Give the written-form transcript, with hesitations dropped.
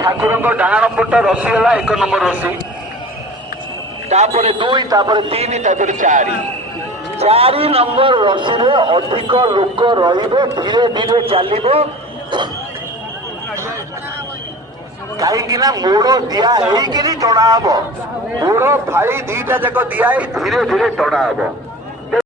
ठाकुर डाण पट रसी है 1 नंबर रसी तापर 2 तापर 3 तापर 4 नंबर रसी रे अधिक लोक रहिबे धीरे धीरे चलिबो कहीं मोड़ दिया टणा हम मोड़ फाड़ी 2टा जाक दिया धीरे धीरे टणा हम